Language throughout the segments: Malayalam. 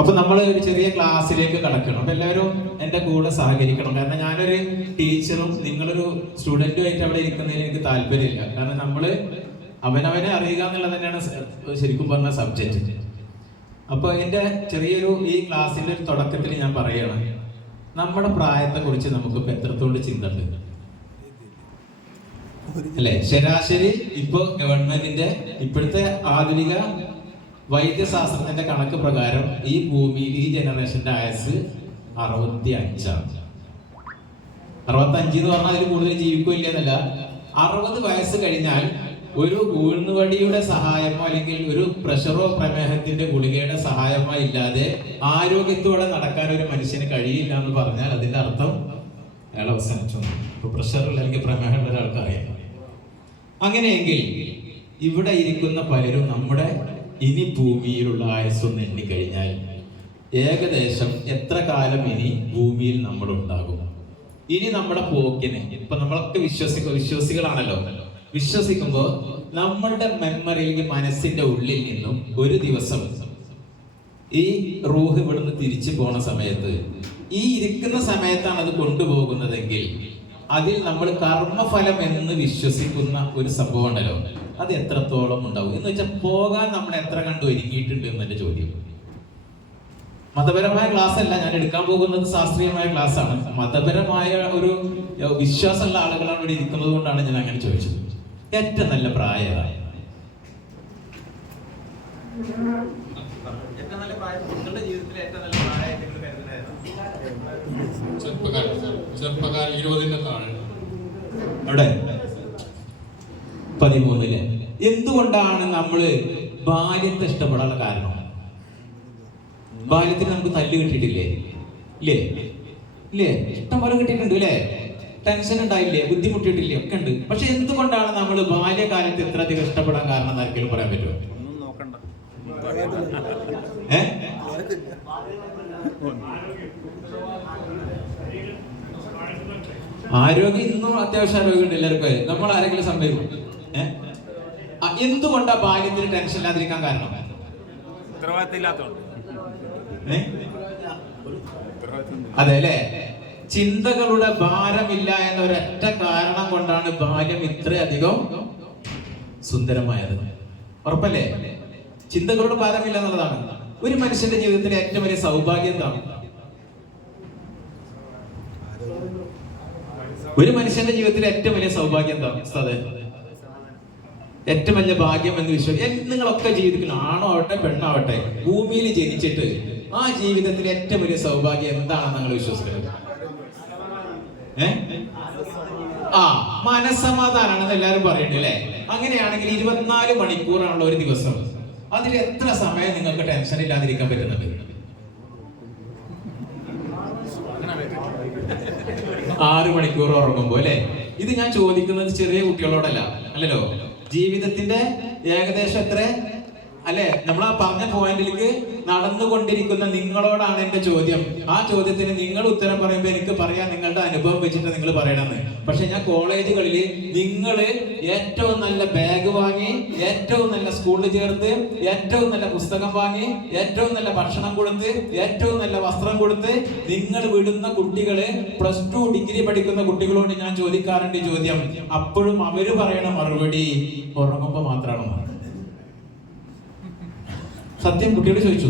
അപ്പൊ നമ്മൾ ഒരു ചെറിയ ക്ലാസ്സിലേക്ക് കടക്കണം. അപ്പൊ എല്ലാവരും എന്റെ കൂടെ സഹകരിക്കണം. കാരണം ഞാനൊരു ടീച്ചറും നിങ്ങളൊരു സ്റ്റുഡന്റുമായിട്ട് അവിടെ ഇരിക്കുന്നതിൽ എനിക്ക് താല്പര്യമില്ല. കാരണം നമ്മൾ അവനവനെ അറിയുക എന്നുള്ളത് തന്നെയാണ് ശരിക്കും പറഞ്ഞ സബ്ജക്റ്റ്. അപ്പൊ എന്റെ ചെറിയൊരു ഈ ക്ലാസ്സിന്റെ ഒരു തുടക്കത്തിൽ ഞാൻ പറയണം നമ്മുടെ പ്രായത്തെ കുറിച്ച് നമുക്ക് എത്രത്തോളം ചിന്ത അല്ലെ? ശരാശരി ഇപ്പൊ ഗവൺമെന്റിന്റെ ഇപ്പോഴത്തെ ആധുനിക വൈദ്യശാസ്ത്രത്തിന്റെ കണക്ക് പ്രകാരം ഈ ഭൂമിയിൽ ഈ ജനറേഷന്റെ ആയുസ് അറുപത്തി അഞ്ചാണ് അറുപത്തി അഞ്ച് എന്ന് പറഞ്ഞാൽ അതിൽ കൂടുതൽ ജീവിക്കില്ല എന്നല്ല അറുപത് വയസ്സ് കഴിഞ്ഞാൽ ഒരു ഊഴ്ന്നുവടിയുടെ സഹായമോ അല്ലെങ്കിൽ ഒരു പ്രഷറോ പ്രമേഹത്തിന്റെ ഗുളികയുടെ സഹായമോ ഇല്ലാതെ ആരോഗ്യത്തോടെ നടക്കാൻ ഒരു മനുഷ്യന് കഴിയില്ല എന്ന് പറഞ്ഞാൽ അതിന്റെ അർത്ഥം അയാൾ അവസാനിച്ചു. ഇപ്പൊ പ്രഷറുള്ള അല്ലെങ്കിൽ പ്രമേഹമുള്ള ഒരാൾക്ക് അറിയാം. അങ്ങനെയെങ്കിൽ ഇവിടെ ഇരിക്കുന്ന പലരും നമ്മുടെ ഇനി ഭൂമിയിലുള്ള ആയുസ്സൊന്ന് എണ്ണിക്കഴിഞ്ഞാൽ ഏകദേശം എത്ര കാലം ഇനി ഭൂമിയിൽ നമ്മൾ ഉണ്ടാകും ഇനി നമ്മുടെ പോക്കിനെ ഇപ്പൊ നമ്മളൊക്കെ വിശ്വസിക്ക വിശ്വാസികളാണല്ലോ. വിശ്വസിക്കുമ്പോൾ നമ്മളുടെ മെമ്മറിയിലേക്ക് മനസ്സിന്റെ ഉള്ളിൽ നിന്നും ഒരു ദിവസം ഈ റൂഹ് ഇവിടുന്ന് തിരിച്ചു പോണ സമയത്ത് ഈ ഇരിക്കുന്ന സമയത്താണ് അത് കൊണ്ടുപോകുന്നതെങ്കിൽ അതിൽ നമ്മൾ കർമ്മഫലം എന്ന് വിശ്വസിക്കുന്ന ഒരു സംഭവം ഉണ്ടല്ലോ അത് എത്രത്തോളം ഉണ്ടാവും? എന്ന് വെച്ചാൽ പോകാൻ നമ്മൾ എത്ര കണ്ടു ഒരുങ്ങിയിട്ടുണ്ട് എന്നെ ചോദ്യം. മതപരമായ ക്ലാസ് അല്ല ഞാൻ എടുക്കാൻ പോകുന്നത് ശാസ്ത്രീയമായ ക്ലാസ് ആണ് മതപരമായ ഒരു വിശ്വാസമുള്ള ആളുകളാണ് ഇവിടെ ഇരിക്കുന്നത് കൊണ്ടാണ് ഞാൻ അങ്ങനെ ചോദിച്ചത്. ഏറ്റവും നല്ല പ്രായമായ? ഏറ്റവും നല്ല പ്രായം നിങ്ങളുടെ ജീവിതത്തിലെ ഏറ്റവും നല്ല പ്രായം ചെറുപ്പക്കാരൻ. താഴെ. അവിടെ പതിമൂന്നിൽ. എന്തുകൊണ്ടാണ് നമ്മൾ ബാല്യത്തെ ഇഷ്ടപ്പെടാനുള്ള കാരണം? ബാല്യത്തിന് നമുക്ക് തല്ല് കിട്ടിയിട്ടില്ലേ? ഇല്ലേ? ഇല്ലേ? ഇഷ്ടം പോലെ കിട്ടിയിട്ടുണ്ട് അല്ലേ? ടെൻഷൻ ഉണ്ടായില്ലേ? ബുദ്ധിമുട്ടിയിട്ടില്ലേ? ഒക്കെ ഉണ്ട്. പക്ഷെ എന്തുകൊണ്ടാണ് നമ്മൾ ബാല്യകാലത്ത് ഇത്ര അധികം ഇഷ്ടപ്പെടാൻ കാരണം എന്ന് ആർക്കെങ്കിലും പറയാൻ പറ്റുമോ? ഒന്നും നോക്കണ്ട. ഏ? ആരോഗ്യം ഇന്നും അത്യാവശ്യം ആരോഗ്യമുണ്ട് എല്ലാവർക്കും. നമ്മൾ ആരെങ്കിലും സംഭവിക്കും എന്തുകൊണ്ടാ ഭാഗ്യത്തിന് ടെൻഷൻ ഇല്ലാതിരിക്കാൻ കാരണം? അതെ അല്ലേ? ചിന്തകളുടെ ഭാരമില്ല എന്ന ഒരൊറ്റ കാരണം കൊണ്ടാണ് ബാല്യം ഇത്രയധികം സുന്ദരമായത്. ഉറപ്പല്ലേ? ചിന്തകളുടെ ഭാരമില്ല എന്നുള്ളതാണ്. ഒരു മനുഷ്യന്റെ ജീവിതത്തിലെ ഏറ്റവും വലിയ സൗഭാഗ്യം എന്താണ്? ഒരു മനുഷ്യന്റെ ജീവിതത്തിലെ ഏറ്റവും വലിയ സൗഭാഗ്യം എന്താ ഉസ്താദേ? ഏറ്റവും വലിയ ഭാഗ്യം എന്ന് വിശ്വസിക്കും നിങ്ങളൊക്കെ ജീവിതത്തിൽ ആണോ ആവട്ടെ പെണ്ണാവട്ടെ ഭൂമിയിൽ ജനിച്ചിട്ട് ആ ജീവിതത്തിലെ ഏറ്റവും വലിയ സൗഭാഗ്യം എന്താണെന്ന് നിങ്ങൾ വിശ്വസിക്കുന്നത് ആ മനസ്സമാധാനാണെന്ന് എല്ലാരും പറയുന്നുണ്ട് അല്ലേ? അങ്ങനെയാണെങ്കിൽ ഇരുപത്തിനാല് മണിക്കൂറാണുള്ള ഒരു ദിവസം. അതിൽ എത്ര സമയം നിങ്ങൾക്ക് ടെൻഷൻ ഇല്ലാതിരിക്കാൻ പറ്റുന്നുണ്ട്? ആറ് മണിക്കൂർ ഉറങ്ങുമ്പോ അല്ലെ? ഇത് ഞാൻ ചോദിക്കുന്നത് ചെറിയ കുട്ടികളോടല്ല. അല്ലല്ലോ? ജീവിതത്തിന്റെ ഏകദേശം എത്ര അല്ലെ? നമ്മൾ ആ പറഞ്ഞ പോയിന്റിലേക്ക് നടന്നുകൊണ്ടിരിക്കുന്ന നിങ്ങളോടാണ് എന്റെ ചോദ്യം. ആ ചോദ്യത്തിന് നിങ്ങൾ ഉത്തരം പറയുമ്പോൾ എനിക്ക് പറയാം നിങ്ങളുടെ അനുഭവം വെച്ചിട്ട് നിങ്ങൾ പറയണമെന്ന് പക്ഷെ ഞാൻ കോളേജുകളിൽ നിങ്ങൾ ഏറ്റവും നല്ല ബാഗ് വാങ്ങി ഏറ്റവും നല്ല സ്കൂളിൽ ചേർത്ത് ഏറ്റവും നല്ല പുസ്തകം വാങ്ങി ഏറ്റവും നല്ല ഭക്ഷണം കൊടുത്ത് ഏറ്റവും നല്ല വസ്ത്രം കൊടുത്ത് നിങ്ങൾ വിടുന്ന കുട്ടികൾ പ്ലസ് ടു ഡിഗ്രി പഠിക്കുന്ന കുട്ടികളോട് ഞാൻ ചോദിക്കാറുണ്ട് ചോദ്യം. അപ്പോഴും അവർ പറയണ മറുപടി ഉറങ്ങുമ്പോ മാത്രമാണ്. സത്യം കുട്ടിയോട് ചോദിച്ചു.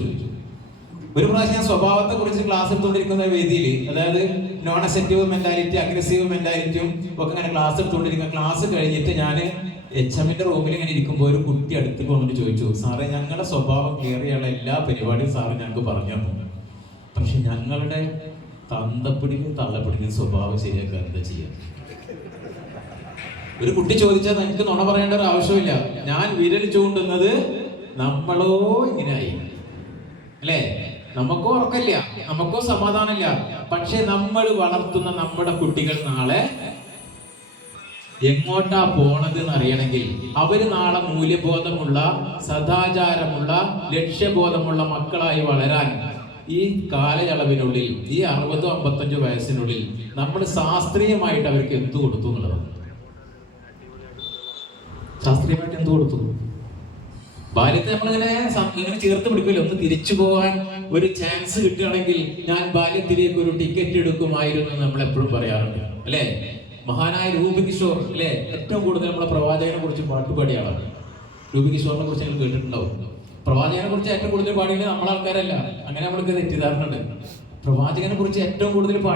ഒരു പ്രാവശ്യം ഞാൻ സ്വഭാവത്തെ കുറിച്ച് ക്ലാസ് എടുത്തുകൊണ്ടിരിക്കുന്ന വേദിയിൽ അതായത് നോൺ അസെറ്റീവ് മെന്റാലിറ്റി അഗ്രസീവ് മെന്റാലിറ്റിയും ഒക്കെ ഇങ്ങനെ ക്ലാസ് എടുത്തുകൊണ്ടിരിക്കുന്ന ക്ലാസ് കഴിഞ്ഞിട്ട് ഞാൻ എച്ച് എമ്മിന്റെ റൂമിൽ ഇങ്ങനെ ഇരിക്കുമ്പോൾ ഒരു കുട്ടി അടുത്ത് വന്നിട്ട് ചോദിച്ചു സാറേ ഞങ്ങളുടെ സ്വഭാവം ക്ലിയർ ചെയ്യാനുള്ള എല്ലാ പരിപാടിയും സാറ് ഞങ്ങൾക്ക് പറഞ്ഞു തന്നു. പക്ഷെ ഞങ്ങളുടെ തന്തപ്പിടിക്കും തള്ളപ്പിടിക്കും സ്വഭാവം ശരിയാക്കാൻ എന്താ ചെയ്യാ? ഒരു കുട്ടി ചോദിച്ചാൽ എനിക്ക് നുണ പറയേണ്ട ഒരു ആവശ്യമില്ല. ഞാൻ വിരൽ ചൂണ്ടുന്നത് നമ്മളോ ഇങ്ങനെയായി അല്ലേ? നമുക്കോ ഉറക്കമില്ല നമുക്കോ സമാധാനമില്ല. പക്ഷെ നമ്മൾ വളർത്തുന്ന നമ്മുടെ കുട്ടികൾ നാളെ എങ്ങോട്ടാ പോണത് എന്ന് അറിയണമെങ്കിൽ അവർ നാളെ മൂല്യബോധമുള്ള സദാചാരമുള്ള ലക്ഷ്യബോധമുള്ള മക്കളായി വളരാൻ ഈ കാലയളവിനുള്ളിൽ ഈ അറുപതോ അമ്പത്തഞ്ചോ വയസ്സിനുള്ളിൽ നമ്മൾ ശാസ്ത്രീയമായിട്ട് അവർക്ക് എന്തു കൊടുത്തു എന്നുള്ളതാണ് ശാസ്ത്രീയമായിട്ട് എന്തു കൊടുത്തു? ബാല്യത്തെ നമ്മളിങ്ങനെ ഇങ്ങനെ ചേർത്ത് പിടിക്കില്ല ഒന്ന് തിരിച്ചു പോകാൻ ഒരു ചാൻസ് കിട്ടുകയാണെങ്കിൽ ഞാൻ ബാല്യത്തിലേക്ക് ഒരു ടിക്കറ്റ് എടുക്കുമായിരുന്നു എന്ന് നമ്മൾ എപ്പോഴും പറയാറുണ്ട്. അല്ലേ? മഹാനായ രൂപ കിഷോർ അല്ലേ? ഏറ്റവും കൂടുതൽ നമ്മളെ പ്രവാചകനെ കുറിച്ച് പാട്ട് പാടിയ ആളാണ്. രൂപ കിഷോറിനെ കുറിച്ച് നിങ്ങൾ കേട്ടിട്ടുണ്ടാവും. പ്രവാചകനെ കുറിച്ച് ഏറ്റവും കൂടുതൽ പാടിയത് നമ്മളെ ആൾക്കാരല്ല അങ്ങനെ നമ്മൾക്ക് തെറ്റിദ്ധാരണ ഉണ്ട് പ്രവാചകനെ കുറിച്ച് ഏറ്റവും കൂടുതൽ